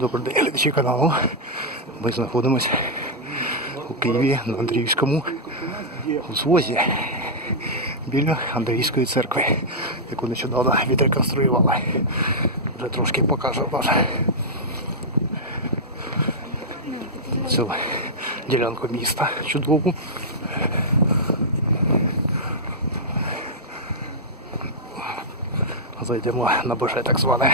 Добрий день, глядачі каналу. Ми знаходимося у Києві на Андріївському узвозі біля Андріївської церкви, яку нещодавно відреконструювали. Вже трошки покажу вам цю ділянку міста чудову. Зайдемо на БЖ так зване.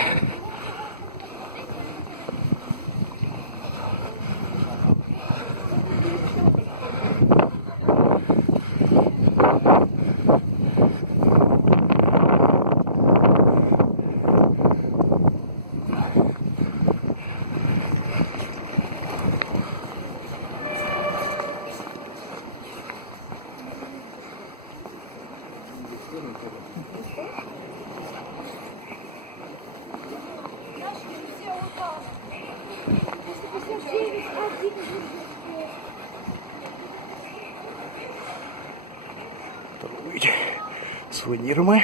Сувенірами.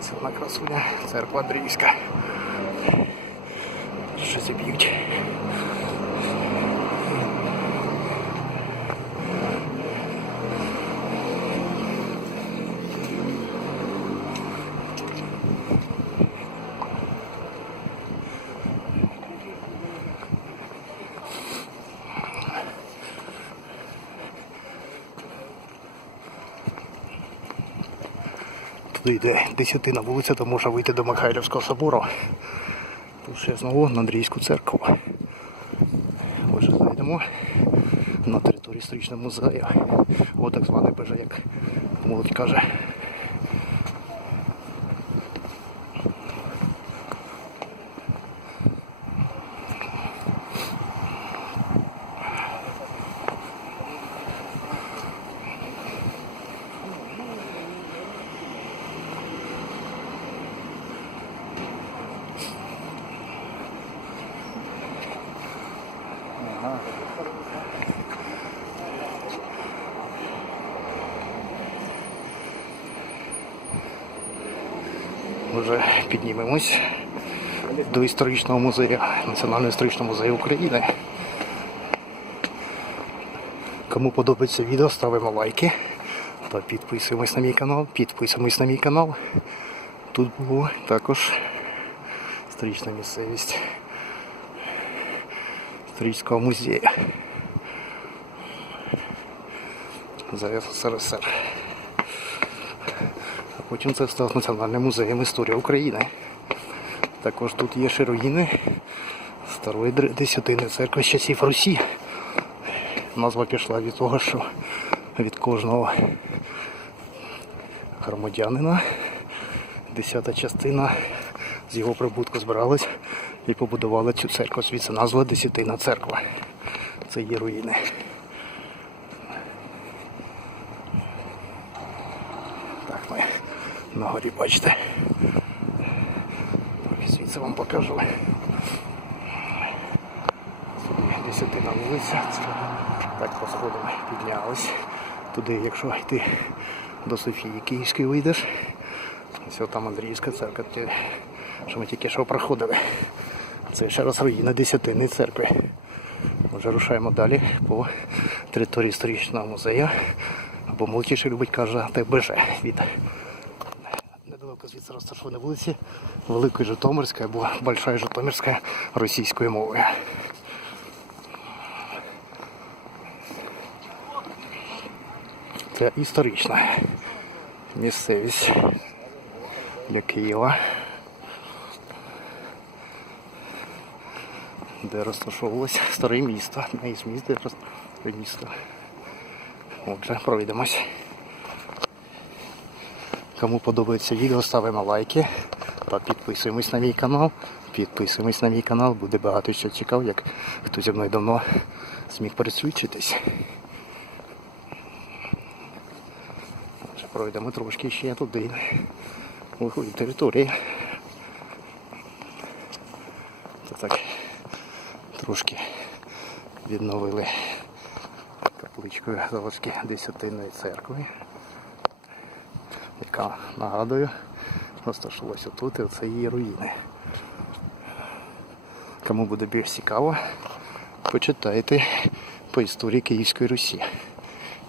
Це вона красуня, церква Андріївська. Що зіб'ють. Туди йде десятина вулиця, то можна вийти до Михайлівського собору. Тут ще знову на Андрійську церкву. Отже, зайдемо на територію історичного музею. Ось так званий БЖ, як молодь каже. Вже піднімемось до історичного музею, Національного історичного музею України. Кому подобається відео, ставимо лайки та підписуємось на мій канал, підписуємось на мій канал. Тут було також історична місцевість історичного музею. За СРСР. Потім це став Національним музеєм історії України. Також тут є ще руїни старої десятини церкви з часів Русі. Назва пішла від того, що від кожного громадянина десята частина з його прибутку збиралась і побудували цю церкву. Звідси назва Десятина церква. Це є руїни. Так, ми на горі бачите. Звідси вам покажу. Десятина вулиця. Так по сходам піднялись. Туди, якщо йти до Софії Київської вийдеш. Ось там Андріївська церква, що ми тільки що проходили. Це ще раз руїни десятини церкви. Вже рушаємо далі по території історичного музею. Або молодіше любить казати БЖ від звідси розташовані вулиці Великої Житомирської або Большая Житомирська російською мовою. Це історична місцевість для Києва, де розташовувалося старе місто, не із міст, де місто. Отже, пройдемось. Кому подобається відео, ставимо лайки та підписуємось на мій канал. Підписуємось на мій канал, буде багато що цікаво, як хто зі мною давно зміг пересвідчитись. Пройдемо трошки ще туди. глиб території. Це так трошки відновили капличкою заводські десятинної церкви, яка нагадую розташувалася тут і це її руїни. Кому буде більш цікаво, почитайте по історії Київської Русі.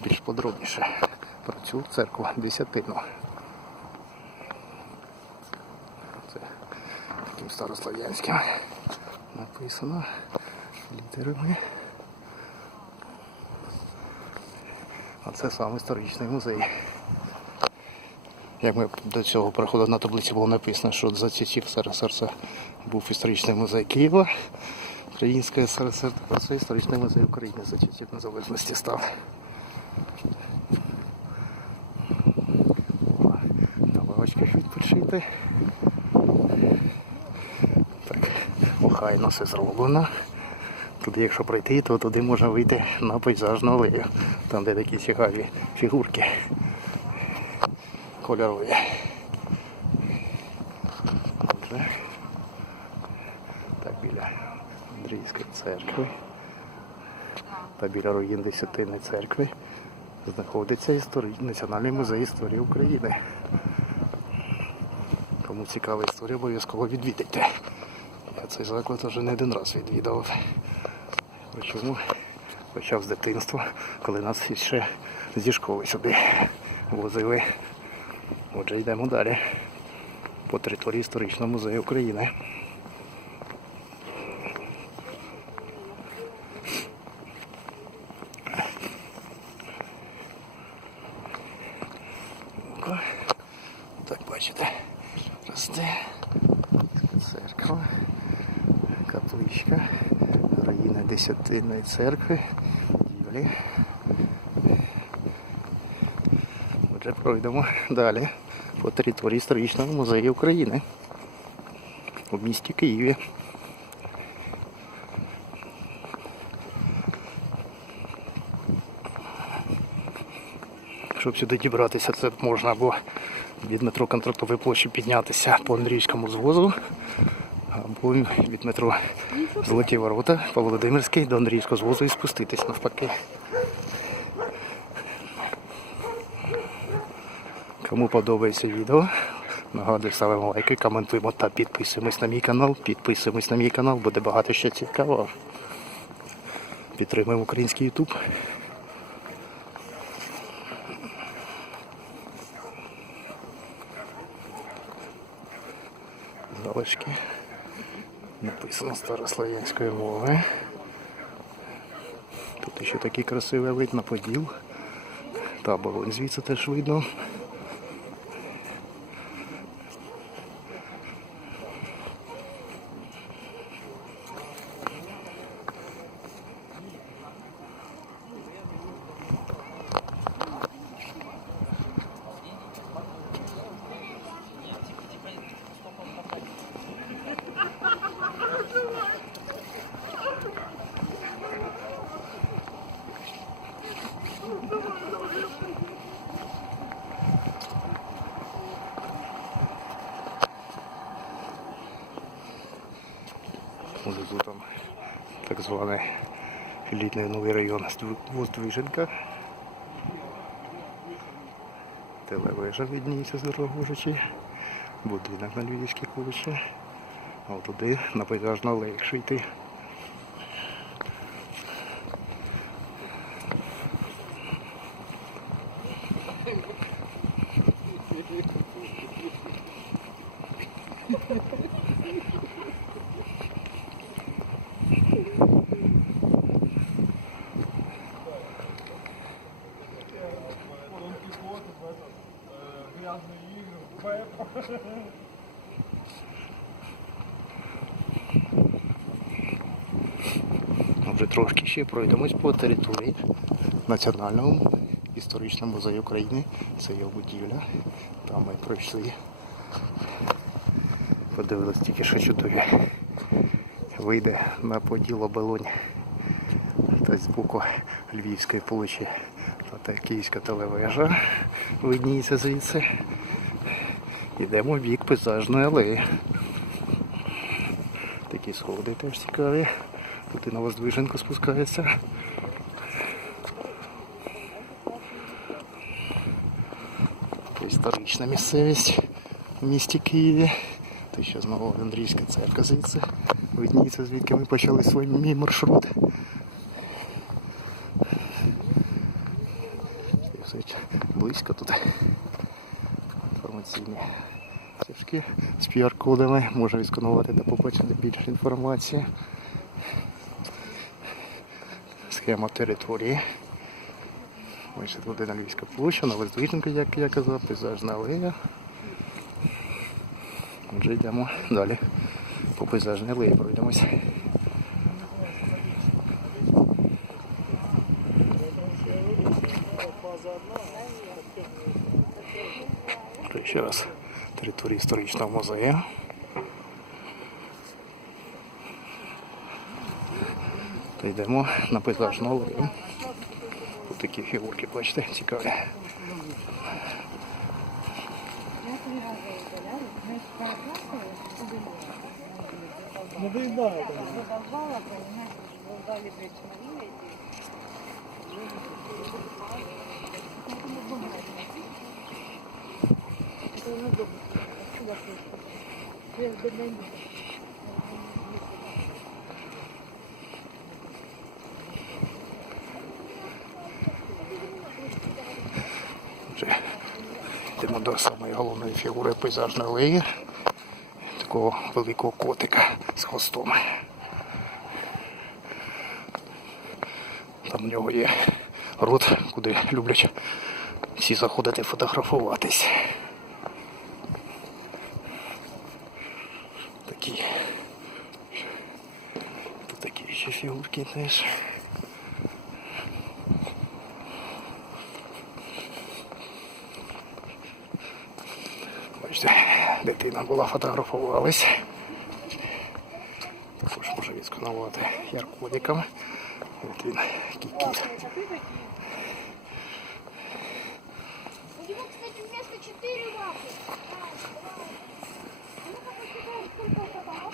Більш подробніше про цю церкву десятину. Це таким старослов'янським написано літерами. А це сам історичний музей. Як ми до цього приходили на таблиці було написано, що за часів СРСР був історичний музей Києва, Української СРСР, це історичний музей України за часів незалежності став. На лавочках відпочити. Так, охайно все зроблено. Туди, якщо пройти, то туди можна вийти на пейзажну алею, там де такі цікаві фігурки кольорові. Отже, так біля Андрійської церкви та біля руїн Десятини церкви знаходиться історичний Національний музей історії України. Кому цікава історія, обов'язково відвідайте. Я цей заклад вже не один раз відвідував. Причому почав з дитинства, коли нас ще зі школи сюди возили. Отже, йдемо далі по території історичного музею України. Так бачите, росте церква, капличка, руїна Десятинної церкви, дівлі. Отже, пройдемо далі по території історичного музею України у місті Києві. Щоб сюди дібратися, це можна або від метро Контрактової площі піднятися по Андрійському звозу, або від метро Золоті Ворота по Володимирській до Андрійського звозу і спуститись навпаки. Кому подобається відео, нагадую, ставимо лайки, коментуємо та підписуємось на мій канал. Підписуємось на мій канал, буде багато ще цікавого. Підтримуємо український YouTube. Залишки. Написано старослов'янською мовою. Тут ще такий красивий вид на поділ. Та звідси теж видно. Внизу там так званий елітний новий район Воздвиженка. Телевежа відніється з дорогожичі. Будинок на Львівській площі. А туди на пейзажну якщо йти. Вже трошки ще пройдемось по території Національного історичного музею України. Це його будівля. Там ми пройшли. Подивились тільки що чудові. Вийде на поділ оболонь. Та з боку Львівської площі. Та київська телевежа видніється звідси. Йдемо в бік пейзажної алеї. Такі сходи теж цікаві. Тут і на Воздвиженку спускається. Історична місцевість в місті Києві. Тут ще знову Андрійська церква звідси видніється, звідки ми почали свій мій маршрут. Досить близько тут інформаційні стежки з QR-кодами. Можна відсканувати та побачити більше інформації. Схема території. Тут буде Львівська площа, Новоздвиженка, як я казав, пейзажна алея. Отже, йдемо далі. По пейзажній алеї пройдемося. Ще раз територія історичного музею. Та йдемо на пейзажну. Тут такі фігурки, бачите, цікаві. Не доїдає. Задолбала, понимаешь, задолбали, блядь, Марина Вже йдемо до самої головної фігури пейзажної алеї. Такого великого котика з хвостом. Там в нього є рот, куди люблять всі заходити фотографуватись. Такі. Тут такі ще фігурки теж. дитина була фотографувалась. Також може відсканувати яркодиком. От він кіт. У него, кстати, вместо 4 лапы. Ну-ка, посчитай, сколько это там.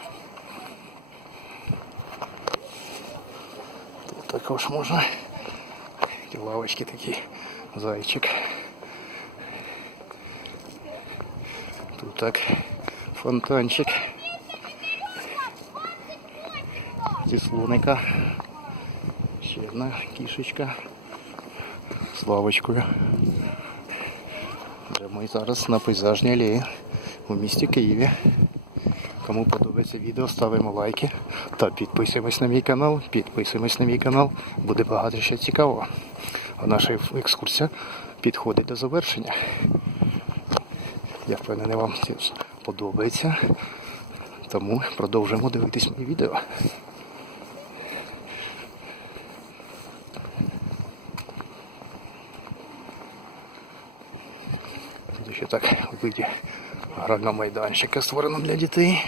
Тут також можна. Такі лавочки такі, зайчик. Так фонтанчик. Зі слоника. Ще одна кішечка з лавочкою. Ми зараз на пейзажній алеї у місті Києві. Кому подобається відео, ставимо лайки та підписуємось на мій канал. Підписуємось на мій канал. Буде багато ще цікавого. А наша екскурсія підходить до завершення. Я впевнений, вам подобається. Тому продовжуємо дивитись мої відео. Тут ще так виді грального майданчика створено для дітей.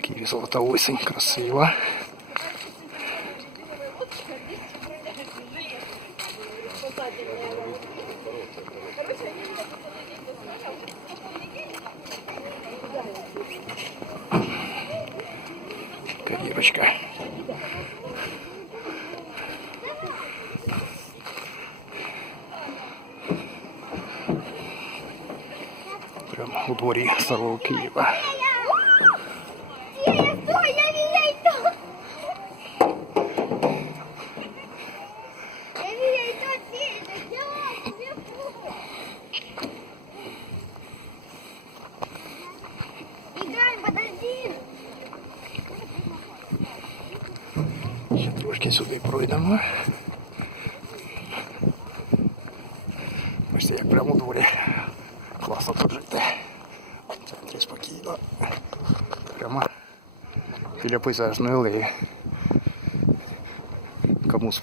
Київ золота осінь, красива. Карірочка. Прямо у дворі старого Києва. Сюди пройдемо. Бачите, як прямо у дворі. Класно тут жити. В центрі спокійно. Прямо біля пейзажної алеї. Кому сподобається.